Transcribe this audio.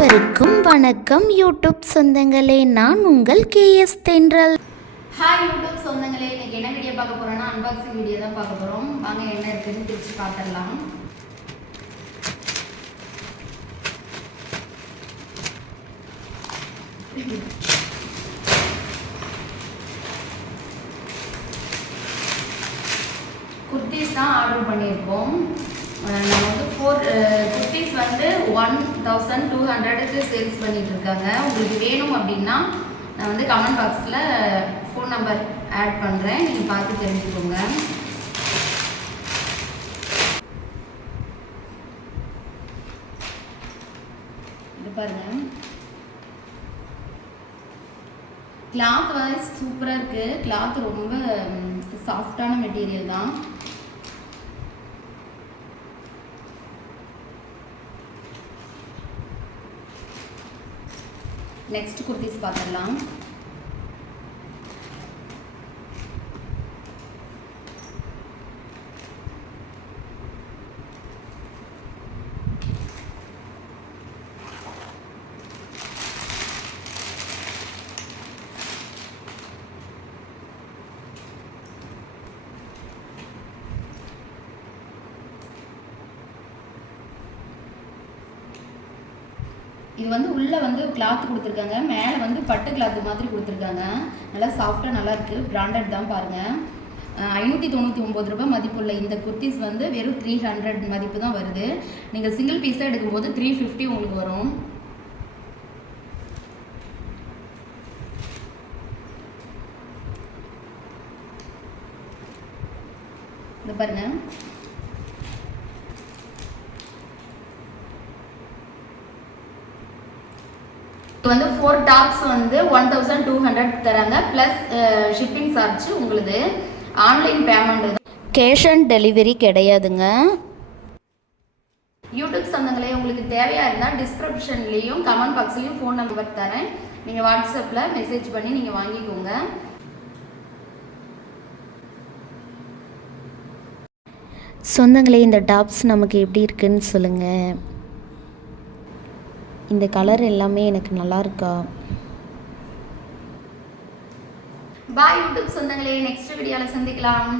அனைவருக்கும் வணக்கம் யூடியூப் சொந்தங்களே, நான் உங்கள் KS தென்றல். ஹாய் யூடியூப் சொந்தங்களே, இன்னைக்கு என்ன வீடியோ பார்க்க போறோம்னா அன்பாக்சிங் வீடியோ தான் பார்க்க போறோம். வாங்க என்ன இருக்குன்னு பிரிச்சு பார்த்துடலாம். குர்த்திஸ் தான் ஆர்டர் பண்ணியிருக்கோம். நம்ம வந்து 4 குர்த்திஸ் வந்து 1200க்கு சேல்ஸ் பண்ணிட்டு இருக்காங்க. உங்களுக்கு வேணும் அப்படின்னா நான் வந்து கமெண்ட் பாக்ஸில் ஃபோன் நம்பர் ஆட் பண்ணுறேன், நீங்கள் பார்த்து தெரிஞ்சுக்கோங்க. இது பாருங்க, கிளாத் வந்து சூப்பராக இருக்குது. கிளாத் ரொம்ப சாஃப்டான மெட்டீரியல் தான். நெக்ஸ்ட் குர்த்திஸ் பார்த்துடலாம். இது வந்து உள்ளே வந்து கிளாத் கொடுத்துருக்காங்க, மேலே வந்து பட்டு கிளாத்து மாதிரி கொடுத்துருக்காங்க. நல்லா சாஃப்டாக நல்லா இருக்குது. பிராண்டட் தான் பாருங்கள். 599 ரூபாய் மதிப்புள்ள இந்த குர்த்திஸ் வந்து வெறும் 300 மதிப்பு தான் வருது. நீங்கள் சிங்கிள் பீஸாக எடுக்கும்போது 350 உங்களுக்கு வரும். இது பாருங்கள், இப்போ வந்து 4 டாப்ஸ் வந்து 1200 தராங்க, ப்ளஸ் ஷிப்பிங் சார்ஜ் உங்களுக்கு. Online payment, cash on delivery கிடையாதுங்க. யூடியூப் சொந்தங்களே, உங்களுக்கு தேவையாக இருந்தால் டிஸ்கிரிப்ஷன்லேயும் கமெண்ட் பாக்ஸ்லேயும் ஃபோன் நம்பர் தரேன். நீங்கள் வாட்ஸ்அப்பில் மெசேஜ் பண்ணி நீங்கள் வாங்கிக்கோங்க. சொந்தங்களே, இந்த டாப்ஸ் நமக்கு எப்படி இருக்குன்னு சொல்லுங்கள். இந்த கலர் எல்லாமே எனக்கு நல்லா இருக்கா? பாய் யூடியூப் சொந்தங்களே, நெக்ஸ்ட் வீடியோவில் சந்திக்கலாம்.